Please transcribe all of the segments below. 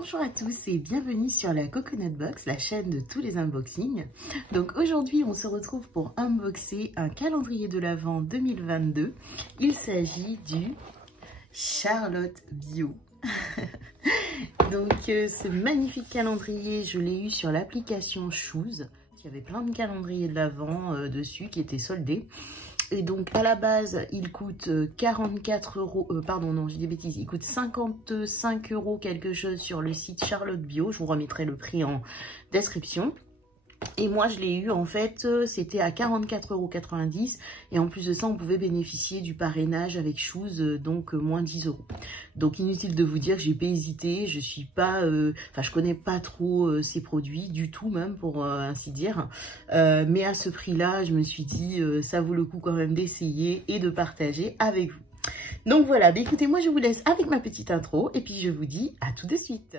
Bonjour à tous et bienvenue sur la Coconut Box, la chaîne de tous les unboxings. Donc aujourd'hui on se retrouve pour unboxer un calendrier de l'Avent 2022. Il s'agit du Charlotte Bio. Donc ce magnifique calendrier, je l'ai eu sur l'application Shoes. Il y avait plein de calendriers de l'Avent dessus qui étaient soldés. Et donc à la base il coûte 44 euros, pardon non j'ai des bêtises, il coûte 55 euros quelque chose sur le site Charlotte Bio, je vous remettrai le prix en description. Et moi je l'ai eu en fait, c'était à 44,90 € et en plus de ça on pouvait bénéficier du parrainage avec Shoes, donc moins 10 €. Donc inutile de vous dire que j'ai pas hésité, je suis pas, enfin je connais pas trop ces produits du tout même pour ainsi dire, mais à ce prix là je me suis dit ça vaut le coup quand même d'essayer et de partager avec vous. Donc voilà, bah écoutez, moi je vous laisse avec ma petite intro et puis je vous dis à tout de suite.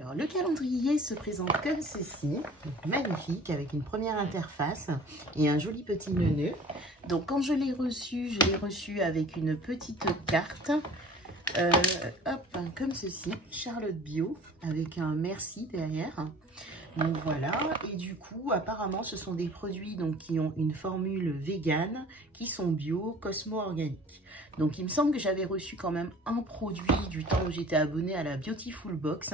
Alors, le calendrier se présente comme ceci, magnifique, avec une première interface et un joli petit menu. Donc, quand je l'ai reçu avec une petite carte, hop, comme ceci, Charlotte Bio, avec un merci derrière. Donc voilà, et du coup, apparemment, ce sont des produits donc, qui ont une formule végane, qui sont bio, cosmo-organiques. Donc, il me semble que j'avais reçu quand même un produit du temps où j'étais abonnée à la Beautiful Box.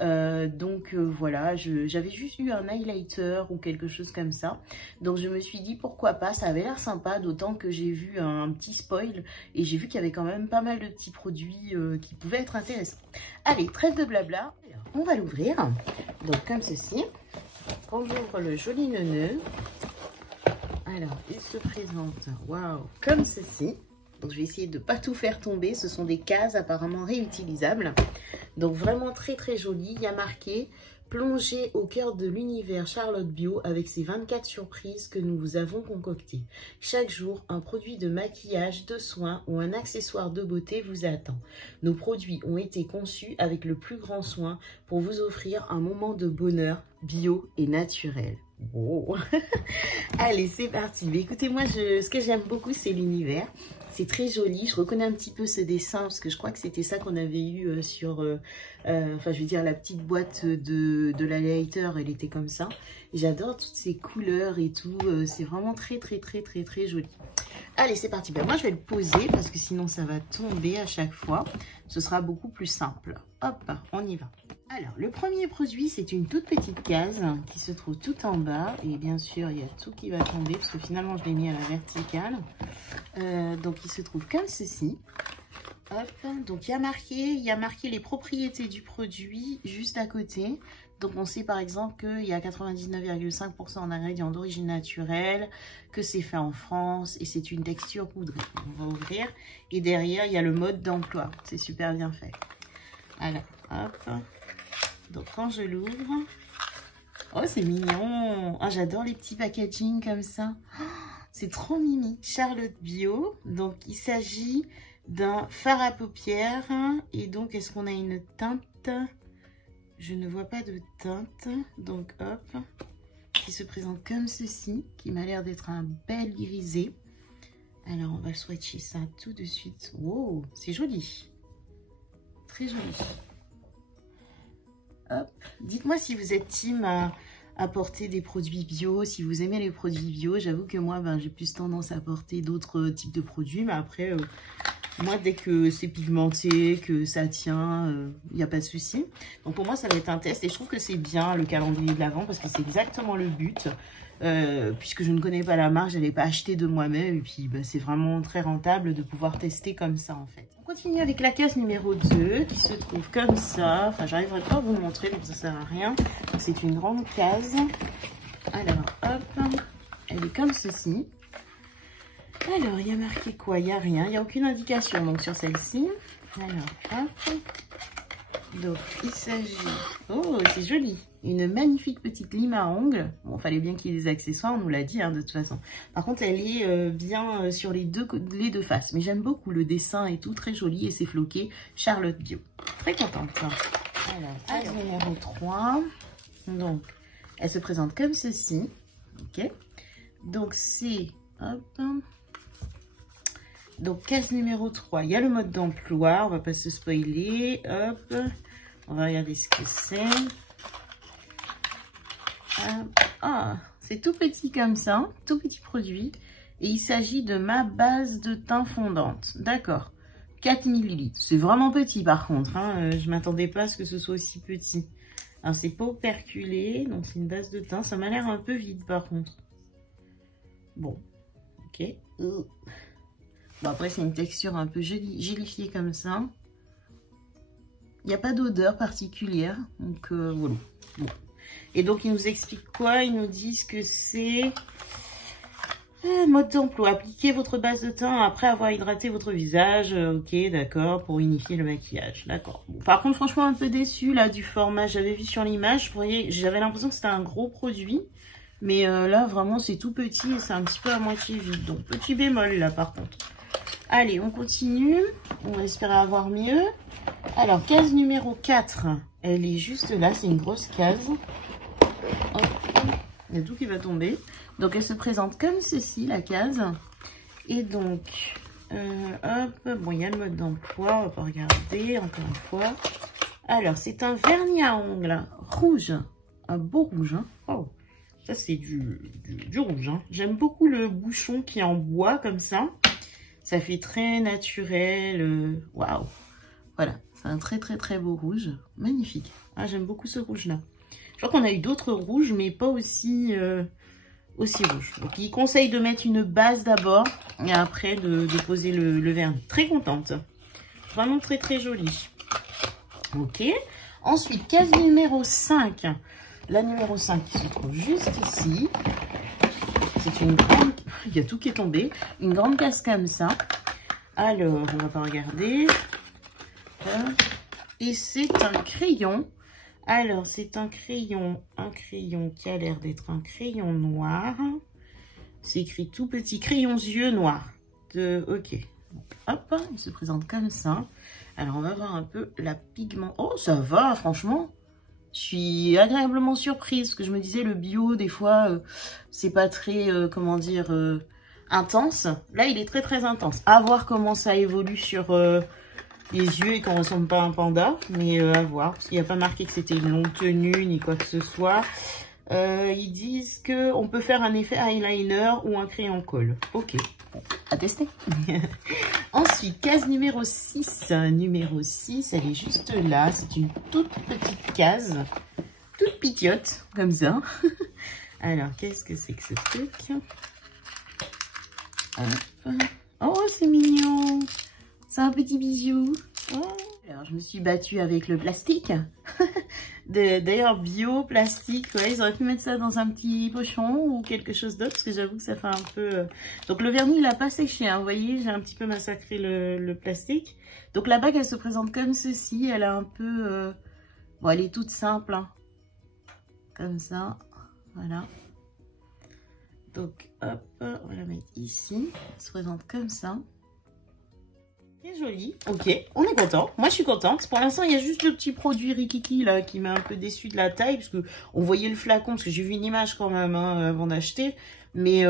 Voilà, j'avais juste eu un highlighter ou quelque chose comme ça. Donc, je me suis dit, pourquoi pas, ça avait l'air sympa, d'autant que j'ai vu un petit spoil et j'ai vu qu'il y avait quand même pas mal de petits produits qui pouvaient être intéressants. Allez, trêve de blabla, on va l'ouvrir. Donc, comme ceci, quand j'ouvre le joli neuneu, alors, il se présente, waouh, comme ceci. Donc, je vais essayer de ne pas tout faire tomber. Ce sont des cases apparemment réutilisables. Donc, vraiment très, très joli. Il y a marqué « Plongez au cœur de l'univers Charlotte Bio avec ses 24 surprises que nous vous avons concoctées. Chaque jour, un produit de maquillage, de soins ou un accessoire de beauté vous attend. Nos produits ont été conçus avec le plus grand soin pour vous offrir un moment de bonheur bio et naturel. » Wow. Allez, c'est parti. Mais écoutez, moi, ce que j'aime beaucoup, c'est l'univers. C'est très joli. Je reconnais un petit peu ce dessin parce que je crois que c'était ça qu'on avait eu sur, enfin, je veux dire, la petite boîte de l'highlighter, elle était comme ça. J'adore toutes ces couleurs et tout. C'est vraiment très, très, très, très, très joli. Allez, c'est parti. Ben, moi, je vais le poser parce que sinon, ça va tomber à chaque fois. Ce sera beaucoup plus simple. Hop, on y va. Alors, le premier produit, c'est une toute petite case qui se trouve tout en bas. Et bien sûr, il y a tout qui va tomber parce que finalement, je l'ai mis à la verticale. Donc, il se trouve comme ceci. Hop, donc il y a marqué les propriétés du produit juste à côté. Donc on sait par exemple qu'il y a 99,5% en ingrédients d'origine naturelle, que c'est fait en France et c'est une texture poudrée. On va ouvrir et derrière il y a le mode d'emploi. C'est super bien fait. Alors hop, donc quand je l'ouvre, oh c'est mignon. Oh, j'adore les petits packaging comme ça. Oh, c'est trop mimi. Charlotte Bio. Donc il s'agit d'un fard à paupières et donc est-ce qu'on a une teinte? Je ne vois pas de teinte, donc hop, qui se présente comme ceci, qui m'a l'air d'être un bel irisé. Alors on va swatcher ça tout de suite. Wow, c'est joli, très joli. Hop, dites-moi si vous êtes team à apporter des produits bio, si vous aimez les produits bio. J'avoue que moi, j'ai plus tendance à apporter d'autres types de produits, mais après, moi, dès que c'est pigmenté, que ça tient, il n'y a pas de souci. Donc pour moi, ça va être un test et je trouve que c'est bien le calendrier de l'Avent parce que c'est exactement le but. Puisque je ne connais pas la marque, je n'avais pas acheté de moi-même et puis c'est vraiment très rentable de pouvoir tester comme ça en fait. On continue avec la case numéro 2 qui se trouve comme ça. Enfin, j'arriverai pas à vous le montrer donc ça sert à rien. C'est une grande case. Alors hop, elle est comme ceci. Alors, il y a marqué quoi? Il n'y a rien, il n'y a aucune indication donc sur celle-ci. Alors, hop. Donc, il s'agit... Oh, c'est joli. Une magnifique petite lime à ongles. Bon, fallait bien qu'il y ait des accessoires, on nous l'a dit, hein, de toute façon. Par contre, elle est bien sur les deux faces. Mais j'aime beaucoup le dessin et tout, très joli. Et c'est floqué Charlotte Bio. Très contente. Alors, case numéro 3. Donc, elle se présente comme ceci. Ok. Donc, c'est... Hop. Donc, case numéro 3. Il y a le mode d'emploi. On va pas se spoiler. Hop. On va regarder ce que c'est. Ah, c'est tout petit comme ça. Tout petit produit. Et il s'agit de ma base de teint fondante. D'accord. 4 ml. C'est vraiment petit par contre. Hein. Je m'attendais pas à ce que ce soit aussi petit. Alors, c'est pas perculé. Donc, c'est une base de teint. Ça m'a l'air un peu vide par contre. Bon. Ok. Bon, après, c'est une texture un peu gélifiée comme ça. Il n'y a pas d'odeur particulière. Donc, voilà. Bon. Et donc, ils nous expliquent quoi? Ils nous disent que c'est... mode d'emploi. Appliquez votre base de teint après avoir hydraté votre visage. Ok, d'accord. Pour unifier le maquillage. D'accord. Bon, par contre, franchement, un peu déçue là du format. J'avais vu sur l'image. Vous voyez, j'avais l'impression que c'était un gros produit. Mais là, vraiment, c'est tout petit et c'est un petit peu à moitié vide. Donc, petit bémol là, par contre. Allez, on continue. On va espérer avoir mieux. Alors, case numéro 4. Elle est juste là. C'est une grosse case. Hop. Il y a tout qui va tomber. Donc, elle se présente comme ceci, la case. Et donc, hop. Bon, il y a le mode d'emploi. On va pas regarder, encore une fois. Alors, c'est un vernis à ongles rouge. Un beau rouge. Hein. Oh, ça, c'est du rouge. Hein. J'aime beaucoup le bouchon qui est en bois, comme ça. Ça fait très naturel. Waouh. Voilà, c'est un très très très beau rouge. Magnifique. Ah, j'aime beaucoup ce rouge-là. Je crois qu'on a eu d'autres rouges, mais pas aussi rouges. Donc, il conseille de mettre une base d'abord et après de poser le vernis. Très contente. Vraiment très très jolie. Ok. Ensuite, case numéro 5. La numéro 5 qui se trouve juste ici. C'est une grande... Il y a tout qui est tombé. Une grande case comme ça. Alors, on va pas regarder. Et c'est un crayon. Alors, c'est un crayon qui a l'air d'être un crayon noir. C'est écrit tout petit, crayons yeux noirs. Ok. Hop, il se présente comme ça. Alors, on va voir un peu la pigment. Oh, ça va, franchement. Je suis agréablement surprise, parce que je me disais, le bio, des fois, c'est pas très, comment dire, intense. Là, il est très, très intense. À voir comment ça évolue sur les yeux et qu'on ressemble pas à un panda. Mais à voir, parce qu'il n'y a pas marqué que c'était une longue tenue, ni quoi que ce soit. Ils disent qu'on peut faire un effet eyeliner ou un crayon colle. Ok, bon, à tester. Ensuite, case numéro 6. Numéro 6, elle est juste là. C'est une toute petite case. Toute pitiote, comme ça. Alors, qu'est-ce que c'est que ce truc? Hop. Oh, c'est mignon. C'est un petit bijou. Oh. Alors, je me suis battue avec le plastique. D'ailleurs, bio, plastique, ouais, ils auraient pu mettre ça dans un petit pochon ou quelque chose d'autre, parce que j'avoue que ça fait un peu... Donc, le vernis, il n'a pas séché, hein, vous voyez, j'ai un petit peu massacré le plastique. Donc, la bague, elle se présente comme ceci, elle a un peu... Bon, elle est toute simple, hein. Comme ça, voilà. Donc, hop, on va la mettre ici, elle se présente comme ça. Très joli. Ok, on est content. Moi, je suis contente. Pour l'instant, il y a juste le petit produit Rikiki là qui m'a un peu déçu de la taille parce que on voyait le flacon parce que j'ai vu une image quand même hein, avant d'acheter. Mais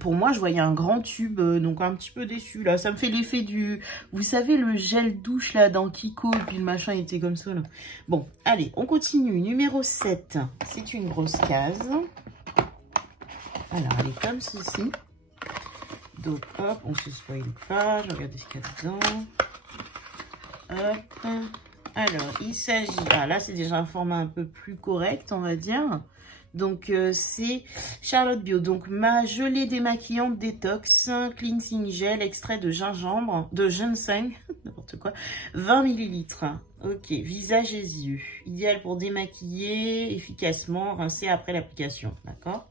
pour moi, je voyais un grand tube, donc un petit peu déçu là. Ça me fait l'effet du, vous savez, le gel douche là dans Kiko et puis le machin était comme ça là. Bon, allez, on continue. Numéro 7, c'est une grosse case. Alors, elle est comme ceci. Donc, hop, on se spoil pas. Je regarde ce qu'il y a dedans. Hop. Alors, il s'agit... Ah, là, c'est déjà un format un peu plus correct, on va dire. Donc, c'est Charlotte Bio. Donc, ma gelée démaquillante détox, cleansing gel, extrait de gingembre, de ginseng, n'importe quoi, 20 ml. Ok, visage et yeux. Idéal pour démaquiller efficacement, rincer après l'application. D'accord?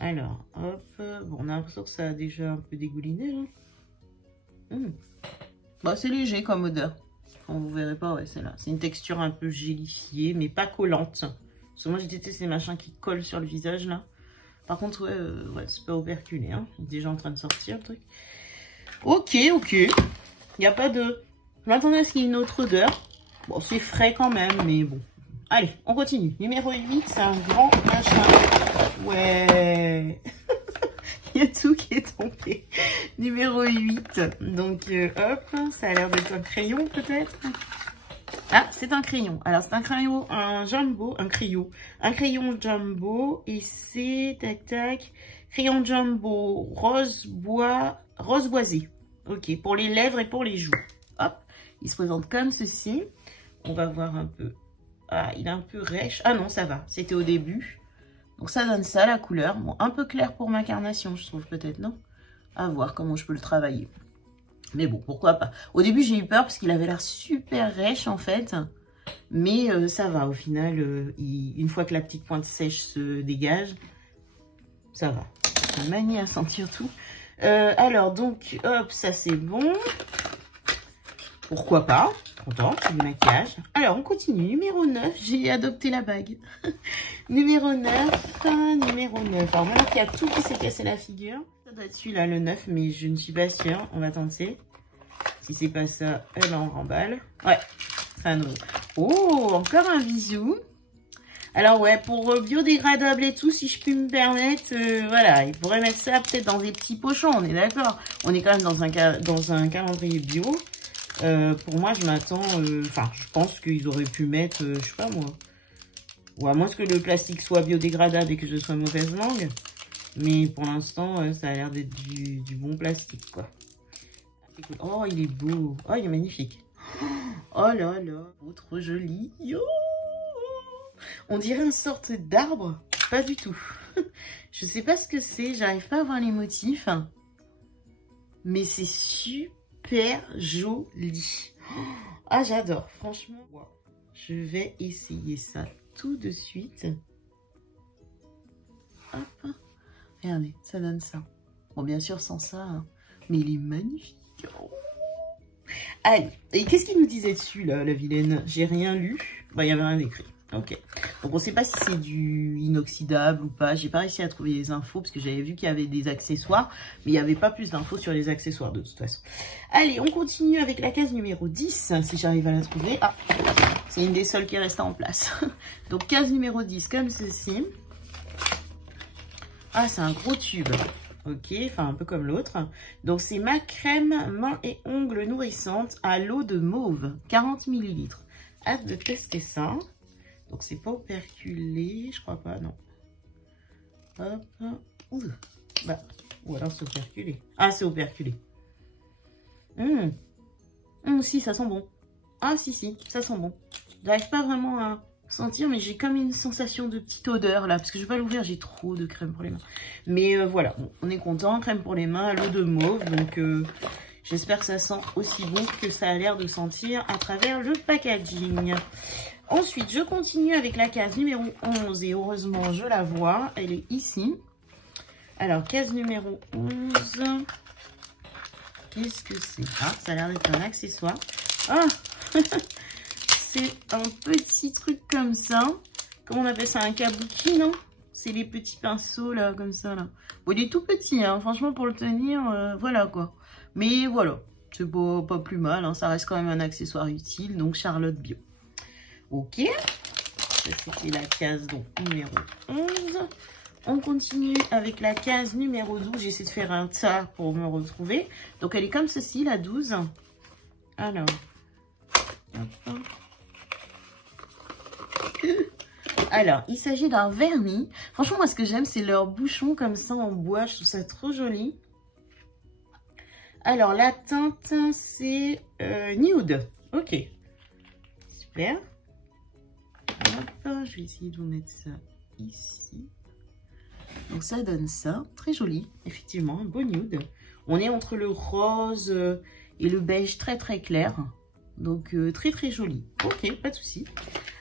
Alors, hop, bon, on a l'impression que ça a déjà un peu dégouliné, là. Bah, c'est léger comme odeur. Enfin, vous verrez pas, ouais, c'est là. C'est une texture un peu gélifiée, mais pas collante. Parce que moi, j'ai détesté ces machins qui collent sur le visage, là. Par contre, ouais, c'est pas operculé, hein. Il est déjà en train de sortir, le truc. Ok. Il n'y a pas de... Je m'attendais à ce qu'il y ait une autre odeur. Bon, c'est frais quand même, mais bon. Allez, on continue. Numéro 8, c'est un grand machin. Ouais. Il y a tout qui est tombé. Numéro 8. Donc, hop, ça a l'air d'être un crayon, peut-être. Ah, c'est un crayon. Alors, c'est un crayon, un crayon jumbo. Et c'est, tac, crayon jumbo, rose boisé. Ok, pour les lèvres et pour les joues. Hop, il se présente comme ceci. On va voir un peu. Ah, il est un peu rêche. Ah non, ça va. C'était au début. Donc, ça donne ça, la couleur. Bon, un peu clair pour ma carnation, je trouve, peut-être, non? À voir comment je peux le travailler. Mais bon, pourquoi pas. Au début, j'ai eu peur parce qu'il avait l'air super rêche, en fait. Mais ça va, au final. Une fois que la petite pointe sèche se dégage, ça va. On manie à sentir tout. Alors, donc, hop, ça, c'est bon. Pourquoi pas. Content, c'est du maquillage. Alors, on continue. Numéro 9, j'ai adopté la bague. Numéro 9. Alors, maintenant qu'il y a tout qui s'est cassé la figure. Ça doit être celui-là, le 9, mais je ne suis pas sûre. On va tenter. Si c'est pas ça, elle en remballe. Ouais, c'est un autre. Oh, encore un bisou. Alors ouais, pour biodégradable et tout, si je puis me permettre, voilà, il faudrait mettre ça peut-être dans des petits pochons, on est d'accord. On est quand même dans un calendrier bio. Pour moi, je m'attends, enfin, je pense qu'ils auraient pu mettre, je sais pas moi, ou à moins que le plastique soit biodégradable et que je sois mauvaise langue. Mais pour l'instant, ça a l'air d'être du bon plastique, quoi. Oh, il est beau. Oh, il est magnifique. Oh là là, oh, trop joli. Yo, on dirait une sorte d'arbre. Pas du tout. Je sais pas ce que c'est, j'arrive pas à voir les motifs. Mais c'est super joli. Ah, j'adore, franchement. Je vais essayer ça tout de suite. Hop. Regardez, ça donne ça. Bon, bien sûr, sans ça, hein. Mais il est magnifique. Oh. Allez, et qu'est-ce qu'il nous disait dessus, là, la vilaine? J'ai rien lu. Bah, il y avait rien écrit. Ok. Donc, on sait pas si c'est du inoxydable ou pas. J'ai pas réussi à trouver les infos parce que j'avais vu qu'il y avait des accessoires. Mais il n'y avait pas plus d'infos sur les accessoires, de toute façon. Allez, on continue avec la case numéro 10, si j'arrive à la trouver. Ah, c'est une des seules qui est restée en place. Donc, case numéro 10, comme ceci. Ah, c'est un gros tube. Ok, enfin un peu comme l'autre. Donc c'est ma crème mains et ongles nourrissante à l'eau de mauve, 40 ml. Hâte de tester ça. Donc c'est pas operculé, je crois pas, non. Hop, ouh. Bah, ou alors c'est operculé. Ah, c'est operculé. Si, ça sent bon. Ah, si, ça sent bon. J'arrive pas vraiment à sentir, mais j'ai comme une sensation de petite odeur là, parce que je vais pas l'ouvrir, j'ai trop de crème pour les mains. Mais voilà, bon, on est content, crème pour les mains, à l'eau de mauve, donc j'espère que ça sent aussi bon que ça a l'air de sentir à travers le packaging. Ensuite, je continue avec la case numéro 11, et heureusement, je la vois, elle est ici. Alors, case numéro 11, qu'est-ce que c'est? Ah, ça a l'air d'être un accessoire. Ah c'est un petit truc comme ça. Comment on appelle ça? Un kabuki, non? C'est les petits pinceaux, là, comme ça, là. Bon, il est tout petit, hein. Franchement, pour le tenir, voilà, quoi. Mais voilà, c'est pas plus mal, hein. Ça reste quand même un accessoire utile. Donc, Charlotte Bio. Ok. Ça, c'était la case, donc, numéro 11. On continue avec la case numéro 12. J'essaie de faire un tas pour me retrouver. Donc, elle est comme ceci, la 12. Alors. Hop. Alors, il s'agit d'un vernis. Franchement, moi, ce que j'aime, c'est leur bouchon comme ça en bois. Je trouve ça trop joli. Alors, la teinte, c'est nude. Ok. Super. Hop, je vais essayer de vous mettre ça ici. Donc, ça donne ça. Très joli, effectivement. Un beau nude. On est entre le rose et le beige très, très clair. Donc, très, très joli. Ok, pas de souci.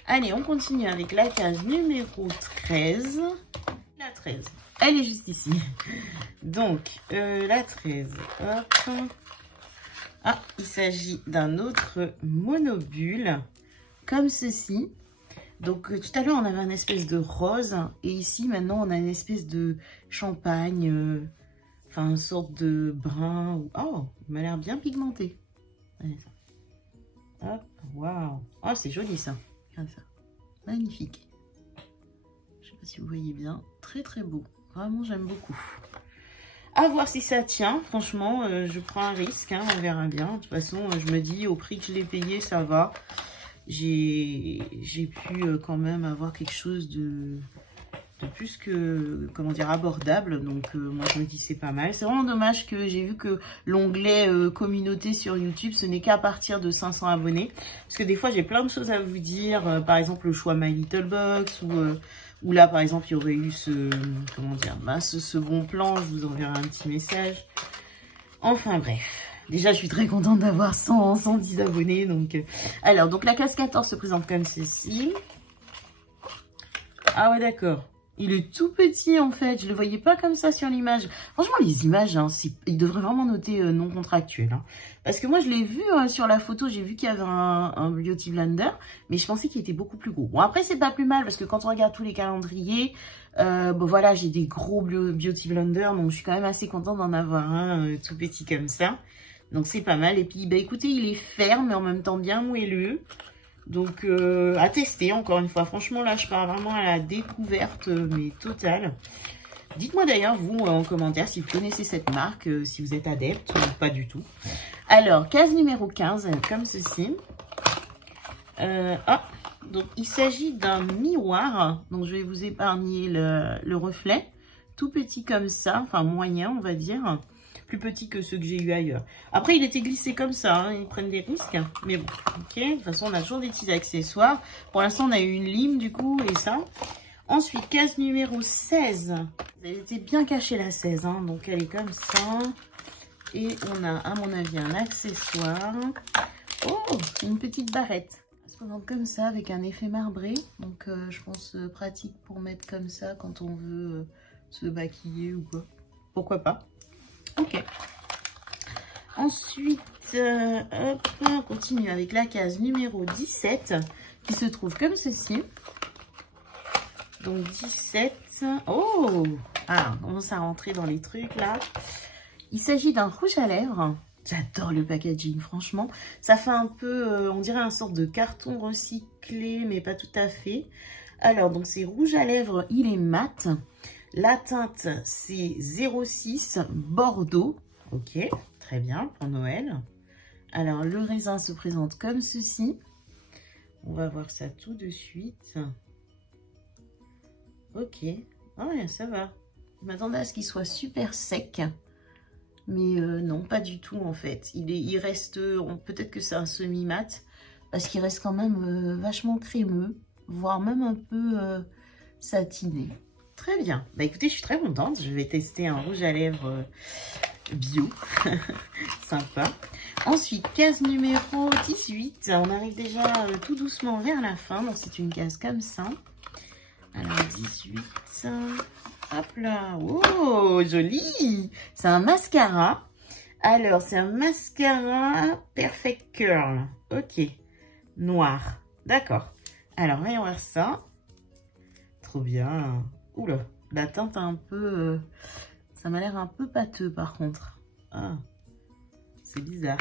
Allez, on continue avec la case numéro 13. La 13, elle est juste ici. Donc, la 13, hop. Ah, il s'agit d'un autre monobule, comme ceci. Donc, tout à l'heure, on avait une espèce de rose. Et ici, maintenant, on a une espèce de champagne. Enfin, une sorte de brun. Oh, il m'a l'air bien pigmenté. Allez, ça. Hop, waouh. Oh, c'est joli, ça. Regardez ça. Magnifique. Je sais pas si vous voyez bien. Très, très beau. Vraiment, j'aime beaucoup. À voir si ça tient. Franchement, je prends un risque. Hein, on verra bien. De toute façon, je me dis, au prix que je l'ai payé, ça va. J'ai pu quand même avoir quelque chose de plus que, comment dire, abordable. Donc, moi, je me dis, c'est pas mal. C'est vraiment dommage que j'ai vu que l'onglet communauté sur YouTube, ce n'est qu'à partir de 500 abonnés. Parce que des fois, j'ai plein de choses à vous dire. Par exemple, le choix My Little Box ou là, par exemple, il y aurait eu ce, comment dire, bah, ce bon plan. Je vous enverrai un petit message. Enfin, bref. Déjà, je suis très contente d'avoir 110 abonnés. Donc, alors, donc la case 14 se présente comme ceci. Ah ouais, d'accord. Il est tout petit, en fait. Je le voyais pas comme ça sur l'image. Franchement, les images, hein, ils devraient vraiment noter non contractuel. Hein. Parce que moi, je l'ai vu sur la photo. J'ai vu qu'il y avait un Beauty Blender. Mais je pensais qu'il était beaucoup plus gros. Bon, après, c'est pas plus mal. Parce que quand on regarde tous les calendriers, bon, voilà, j'ai des gros Beauty Blender. Donc, je suis quand même assez contente d'en avoir un tout petit comme ça. Donc, c'est pas mal. Et puis, bah, écoutez, il est ferme, mais en même temps bien moelleux. Donc, à tester, encore une fois. Franchement, là, je pars vraiment à la découverte, mais totale. Dites-moi d'ailleurs, vous, en commentaire, si vous connaissez cette marque, si vous êtes adepte ou pas du tout. Alors, case numéro 15, comme ceci. Donc, il s'agit d'un miroir. Donc, je vais vous épargner le reflet. Tout petit comme ça, enfin moyen, on va dire. Plus petit que ceux que j'ai eu ailleurs. Après, il était glissé comme ça, hein, ils prennent des risques. Mais bon, ok. De toute façon, on a toujours des petits accessoires. Pour l'instant, on a eu une lime, du coup, et ça. Ensuite, case numéro 16. Elle était bien cachée, la 16, hein, donc elle est comme ça. Et on a, à mon avis, un accessoire. Oh, une petite barrette. Elle se présente comme ça, avec un effet marbré. Donc, je pense pratique pour mettre comme ça quand on veut se maquiller ou quoi. Pourquoi pas? Ok. Ensuite, hop, on continue avec la case numéro 17 qui se trouve comme ceci. Donc 17. Oh! Ah, on commence à rentrer dans les trucs là. Il s'agit d'un rouge à lèvres. J'adore le packaging, franchement. Ça fait un peu, on dirait un sorte de carton recyclé, mais pas tout à fait. Alors, donc c'est rouge à lèvres, il est mat. La teinte, c'est 06 Bordeaux. Ok, très bien, pour Noël. Alors, le raisin se présente comme ceci. On va voir ça tout de suite. Ok, ah ouais, ça va. Je m'attendais à ce qu'il soit super sec. Mais non, pas du tout, en fait. Il reste, peut-être que c'est un semi-mat, parce qu'il reste quand même vachement crémeux, voire même un peu satiné. Très bien. Bah écoutez, je suis très contente. Je vais tester un rouge à lèvres bio. Sympa. Ensuite, case numéro 18. On arrive déjà tout doucement vers la fin. Donc c'est une case comme ça. Alors 18. Hop là. Oh, joli. C'est un mascara. Alors, c'est un mascara Perfect Curl. Ok. Noir. D'accord. Alors, voyons voir ça. Trop bien. Oula, la teinte un peu... ça m'a l'air un peu pâteux par contre. Ah, c'est bizarre.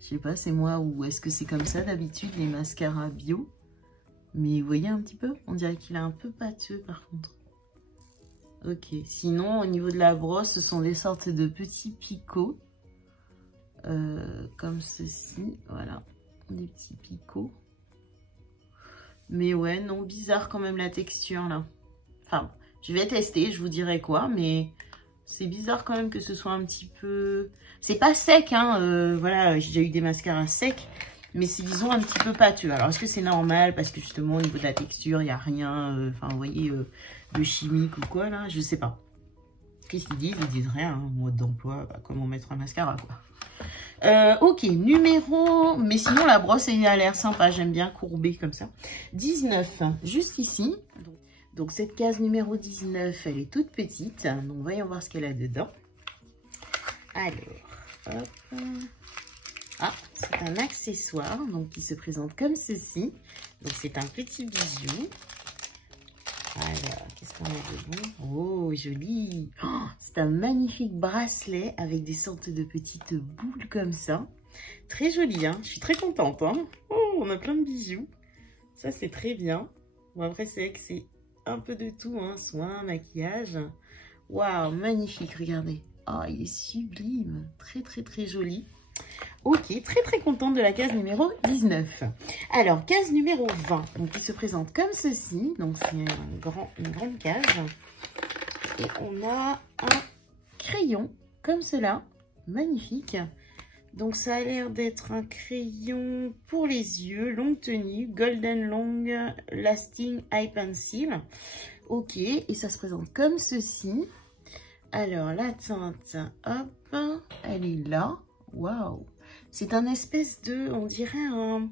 Je sais pas, c'est moi ou est-ce que c'est comme ça d'habitude les mascaras bio. Mais vous voyez un petit peu, on dirait qu'il est un peu pâteux par contre. Ok, sinon au niveau de la brosse, ce sont des sortes de petits picots. Comme ceci, voilà. Des petits picots. Mais ouais, non, bizarre quand même la texture là. Enfin, je vais tester, je vous dirai quoi, mais c'est bizarre quand même que ce soit un petit peu... C'est pas sec, hein, voilà, j'ai déjà eu des mascaras secs, mais c'est disons un petit peu pâteux. Alors, est-ce que c'est normal parce que justement au niveau de la texture, il n'y a rien, enfin, vous voyez, de chimique ou quoi là, je sais pas. Qu'est-ce qu'ils disent? Ils disent rien, hein, mode d'emploi, bah, comment mettre un mascara quoi. Ok, numéro... Mais sinon, la brosse, elle a l'air sympa. J'aime bien courber comme ça. 19, juste ici. Donc, cette case numéro 19, elle est toute petite. Donc, voyons voir ce qu'elle a dedans. Alors, hop. Ah, c'est un accessoire, donc qui se présente comme ceci. Donc c'est un petit bijou. Alors, qu'est-ce qu'on a de bon? Oh, joli! Oh, c'est un magnifique bracelet avec des sortes de petites boules comme ça. Très joli, hein? Je suis très contente, hein? Oh, on a plein de bijoux. Ça, c'est très bien. Bon, après, c'est vrai que c'est un peu de tout, hein? Soins, maquillage. Waouh, magnifique, regardez. Oh, il est sublime. Très, très, très joli. Ok, très très contente de la case numéro 19. Alors, case numéro 20, donc qui se présente comme ceci. Donc, c'est une grande case. Et on a un crayon comme cela. Magnifique. Donc, ça a l'air d'être un crayon pour les yeux, longue tenue, Golden Long Lasting Eye Pencil. Ok, et ça se présente comme ceci. Alors, la teinte, hop, elle est là. Waouh! C'est un espèce de, on dirait un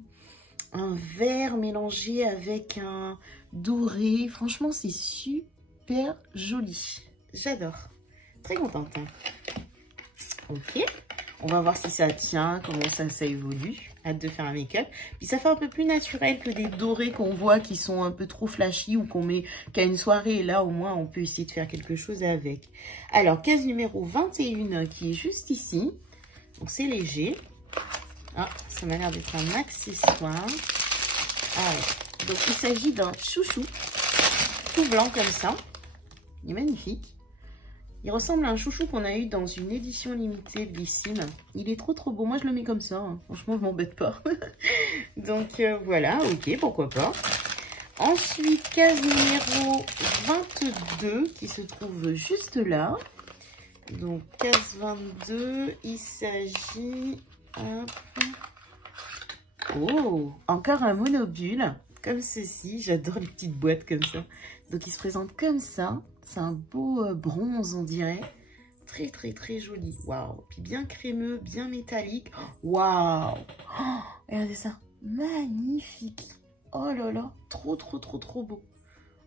vert mélangé avec un doré. Franchement, c'est super joli. J'adore. Très contente. Ok. On va voir si ça tient, comment ça évolue. Hâte de faire un make-up. Puis ça fait un peu plus naturel que des dorés qu'on voit qui sont un peu trop flashy ou qu'on met qu'à une soirée. Et là, au moins, on peut essayer de faire quelque chose avec. Alors, case numéro 21 qui est juste ici. Donc, c'est léger. Ah, ça m'a l'air d'être un accessoire. Alors, donc, il s'agit d'un chouchou tout blanc comme ça. Il est magnifique. Il ressemble à un chouchou qu'on a eu dans une édition limitée Bellissime. Il est trop beau. Moi, je le mets comme ça. Hein. Franchement, je m'embête pas. Donc, voilà. Ok, pourquoi pas. Ensuite, case numéro 22 qui se trouve juste là. Donc, case 22, il s'agit... Oh, encore un monobule, comme ceci. J'adore les petites boîtes comme ça. Donc, il se présente comme ça. C'est un beau bronze, on dirait. Très, très, très joli. Waouh. Puis bien crémeux, bien métallique. Waouh. Oh, regardez ça. Magnifique. Oh là là. Trop, trop, trop, trop beau.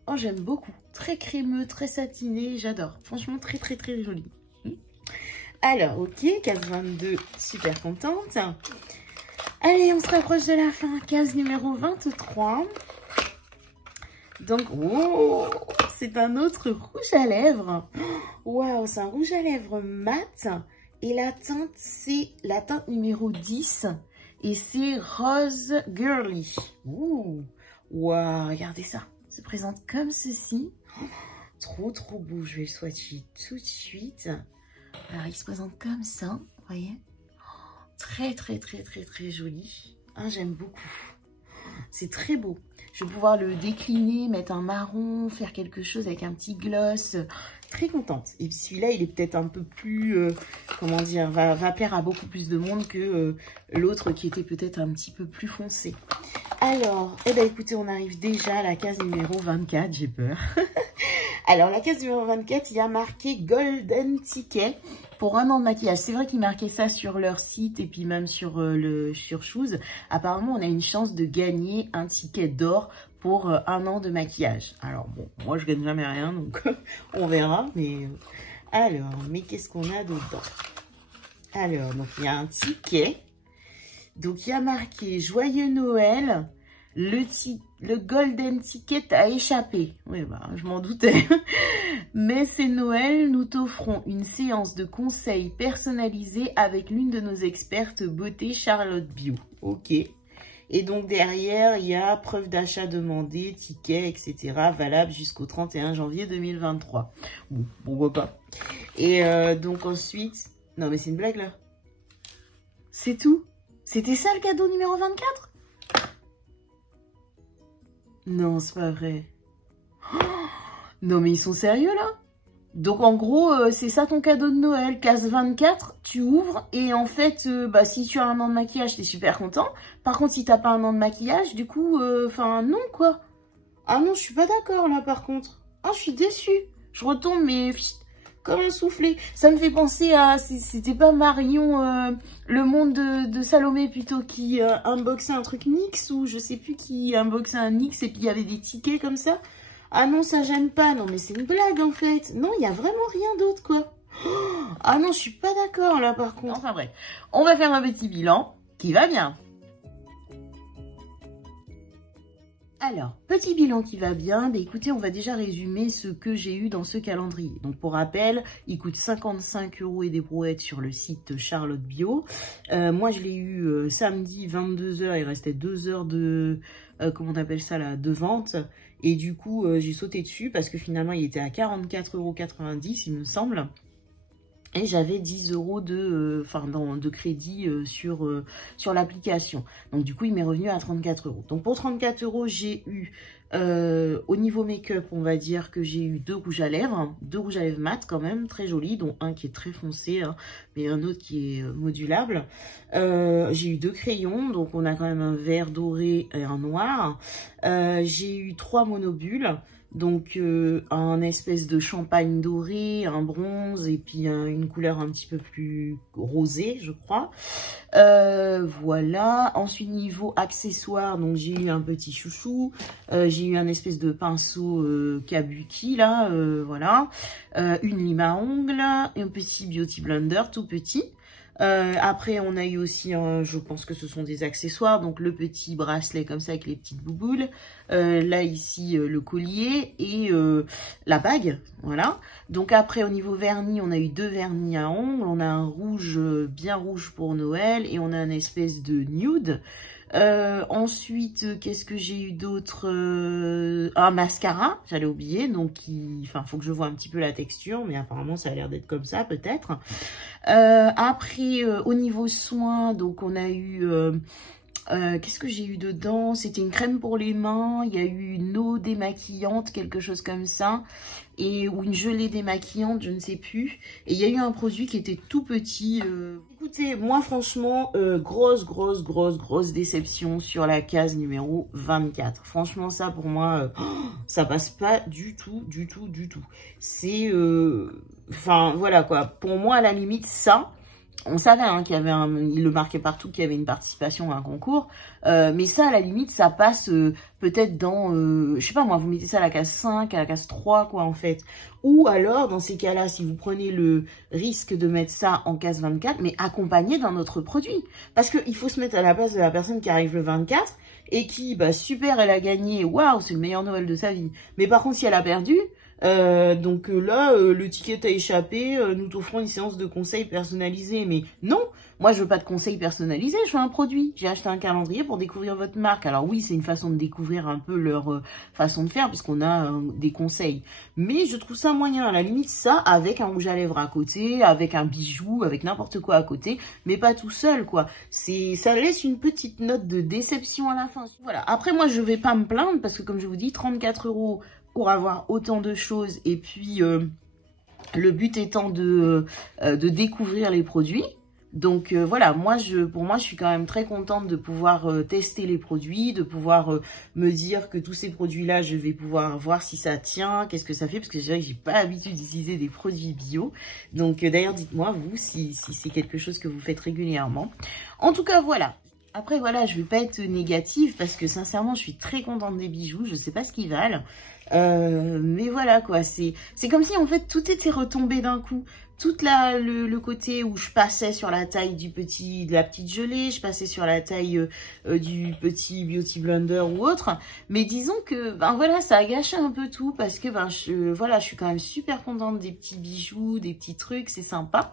Oh, j'aime beaucoup. Très crémeux, très satiné. J'adore. Franchement, très, très, très joli. Alors, ok, case 22, super contente. Allez, on se rapproche de la fin. Case numéro 23. Donc, wow, c'est un autre rouge à lèvres. Waouh, c'est un rouge à lèvres mat. Et la teinte, c'est la teinte numéro 10. Et c'est Rose Girly. Ouh, waouh, regardez ça. Se présente comme ceci. Trop, trop beau. Je vais le swatcher tout de suite. Alors, il se présente comme ça, vous voyez. Très, très, très, très, très joli. Ah, j'aime beaucoup. C'est très beau. Je vais pouvoir le décliner, mettre un marron, faire quelque chose avec un petit gloss. Très contente. Et celui-là, il est peut-être un peu plus, comment dire, va plaire à beaucoup plus de monde que l'autre qui était peut-être un petit peu plus foncé. Alors, eh ben, écoutez, on arrive déjà à la case numéro 24, j'ai peur. Alors, la case numéro 24, il y a marqué Golden Ticket pour 1 an de maquillage. C'est vrai qu'ils marquaient ça sur leur site et puis même sur sur Choose. Apparemment, on a une chance de gagner un ticket d'or pour 1 an de maquillage. Alors, bon, moi, je gagne jamais rien, donc on verra. Mais alors, mais qu'est-ce qu'on a dedans? Alors, donc, il y a un ticket. Donc, il y a marqué Joyeux Noël. Le Golden Ticket a échappé. Oui, bah, je m'en doutais. Mais c'est Noël, nous t'offrons une séance de conseils personnalisés avec l'une de nos expertes beauté, Charlotte Bio. Ok. Et donc derrière, il y a preuve d'achat demandée, ticket, etc. valable jusqu'au 31 janvier 2023. Bon, pourquoi pas. Et donc ensuite... Non, mais c'est une blague là. C'est tout. C'était ça le cadeau numéro 24? Non, c'est pas vrai. Oh, non, mais ils sont sérieux, là? Donc, en gros, c'est ça ton cadeau de Noël. Case 24, tu ouvres. Et en fait, bah, si tu as 1 an de maquillage, t'es super content. Par contre, si t'as pas 1 an de maquillage, du coup, enfin, non, quoi. Ah non, je suis pas d'accord, là, par contre. Ah, je suis déçue. Je retombe, mais... comme un soufflé. Ça me fait penser à... C'était pas Marion, le monde de Salomé plutôt, qui unboxait un truc NYX, ou je sais plus qui unboxait un NYX et puis il y avait des tickets comme ça. Ah non, ça gêne pas. Non, mais c'est une blague en fait. Non, il y a vraiment rien d'autre, quoi. Ah non, je suis pas d'accord là par contre. Enfin bref, on va faire un petit bilan qui va bien. Alors, petit bilan qui va bien, bah écoutez, on va déjà résumer ce que j'ai eu dans ce calendrier. Donc pour rappel, il coûte 55 € et des brouettes sur le site Charlotte Bio. Moi je l'ai eu samedi 22 h, il restait 2 heures de, comment on appelle ça là, de vente. Et du coup j'ai sauté dessus parce que finalement il était à 44,90 € il me semble. Et j'avais 10 € de crédit sur l'application. Donc du coup, il m'est revenu à 34 €. Donc pour 34 €, j'ai eu, au niveau make-up, on va dire que j'ai eu 2 rouges à lèvres mat quand même, très jolis, dont un qui est très foncé, hein, mais un autre qui est modulable. J'ai eu 2 crayons, donc on a quand même un vert doré et un noir. J'ai eu 3 monobulles. Donc un espèce de champagne doré, un bronze et puis une couleur un petit peu plus rosée, je crois. Voilà. Ensuite niveau accessoires, donc j'ai eu un petit chouchou, j'ai eu un espèce de pinceau kabuki là, voilà, une lime à ongles, un petit beauty blender tout petit. Après on a eu aussi, je pense que ce sont des accessoires, donc le petit bracelet comme ça avec les petites bouboules, là ici le collier et la bague, voilà. Donc après au niveau vernis, on a eu 2 vernis à ongles, on a un rouge bien rouge pour Noël et on a une espèce de nude. Ensuite, qu'est-ce que j'ai eu d'autre? Un mascara, j'allais oublier, donc enfin, faut que je vois un petit peu la texture, mais apparemment ça a l'air d'être comme ça, peut-être. Après, au niveau soins, donc on a eu, qu'est-ce que j'ai eu dedans? C'était une crème pour les mains, il y a eu une eau démaquillante, quelque chose comme ça, ou une gelée démaquillante, je ne sais plus. Et il y a eu un produit qui était tout petit. Écoutez, moi franchement, grosse déception sur la case numéro 24. Franchement, ça pour moi, ça passe pas du tout. C'est, enfin voilà quoi. Pour moi, à la limite, ça... On savait hein, qu'il y avait il le marquait partout qu'il y avait une participation à un concours, mais ça à la limite ça passe peut-être dans, je sais pas moi, vous mettez ça à la case 5, à la case 3 quoi en fait. Ou alors dans ces cas-là, si vous prenez le risque de mettre ça en case 24, mais accompagné d'un autre produit. Parce qu'il faut se mettre à la place de la personne qui arrive le 24 et qui, bah super, elle a gagné, waouh, c'est le meilleur Noël de sa vie. Mais par contre si elle a perdu... donc là, le ticket a échappé, nous t'offrons une séance de conseil personnalisé. Mais non, moi je veux pas de conseil personnalisé, je veux un produit. J'ai acheté un calendrier pour découvrir votre marque. Alors oui, c'est une façon de découvrir un peu leur façon de faire, puisqu'on a des conseils. Mais je trouve ça moyen, à la limite ça, avec un rouge à lèvres à côté, avec un bijou, avec n'importe quoi à côté, mais pas tout seul quoi. Ça laisse une petite note de déception à la fin. Voilà, après moi je vais pas me plaindre, parce que comme je vous dis, 34 € pour avoir autant de choses, et puis le but étant de découvrir les produits. Donc voilà, pour moi je suis quand même très contente de pouvoir tester les produits, de pouvoir me dire que tous ces produits là je vais pouvoir voir si ça tient, qu'est-ce que ça fait, parce que c'est vrai que j'ai pas l'habitude d'utiliser des produits bio. Donc d'ailleurs dites-moi vous si c'est quelque chose que vous faites régulièrement. En tout cas voilà. Après voilà, je vais pas être négative parce que sincèrement je suis très contente des bijoux, je sais pas ce qu'ils valent. Mais voilà quoi, c'est comme si en fait tout était retombé d'un coup. Tout le côté où je passais sur la taille de la petite gelée, je passais sur la taille du petit beauty blender ou autre. Mais disons que ben voilà, ça a gâché un peu tout parce que ben voilà, je suis quand même super contente des petits bijoux, des petits trucs, c'est sympa.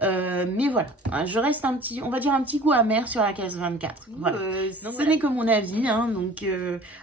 Mais voilà, hein, je reste on va dire un petit goût amer sur la case 24. Voilà. Donc ce n'est que mon avis, hein, donc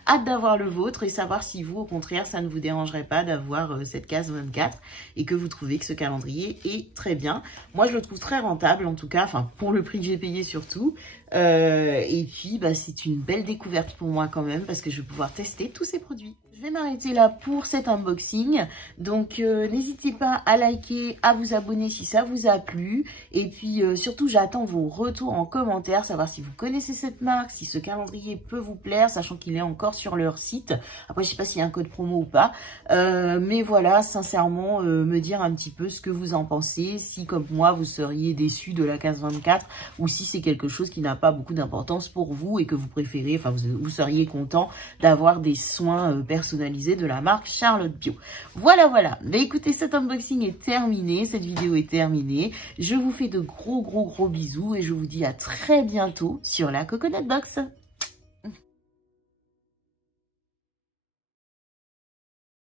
hâte d'avoir le vôtre et savoir si vous, au contraire, ça ne vous dérangerait pas d'avoir cette case 24 et que vous trouvez que ce calendrier est très bien. Moi, je le trouve très rentable, en tout cas, enfin pour le prix que j'ai payé surtout. Et puis, bah, c'est une belle découverte pour moi quand même parce que je vais pouvoir tester tous ces produits. Je vais m'arrêter là pour cet unboxing, donc n'hésitez pas à liker, à vous abonner si ça vous a plu, et puis surtout j'attends vos retours en commentaire, savoir si vous connaissez cette marque, si ce calendrier peut vous plaire, sachant qu'il est encore sur leur site. Après je sais pas s'il y a un code promo ou pas, mais voilà, sincèrement me dire un petit peu ce que vous en pensez, si comme moi vous seriez déçu de la case 24 ou si c'est quelque chose qui n'a pas pas beaucoup d'importance pour vous et que vous préférez, enfin vous seriez content d'avoir des soins personnalisés de la marque Charlotte Bio. Voilà, voilà. Mais écoutez, cet unboxing est terminé, cette vidéo est terminée. Je vous fais de gros bisous et je vous dis à très bientôt sur la Coconut Box.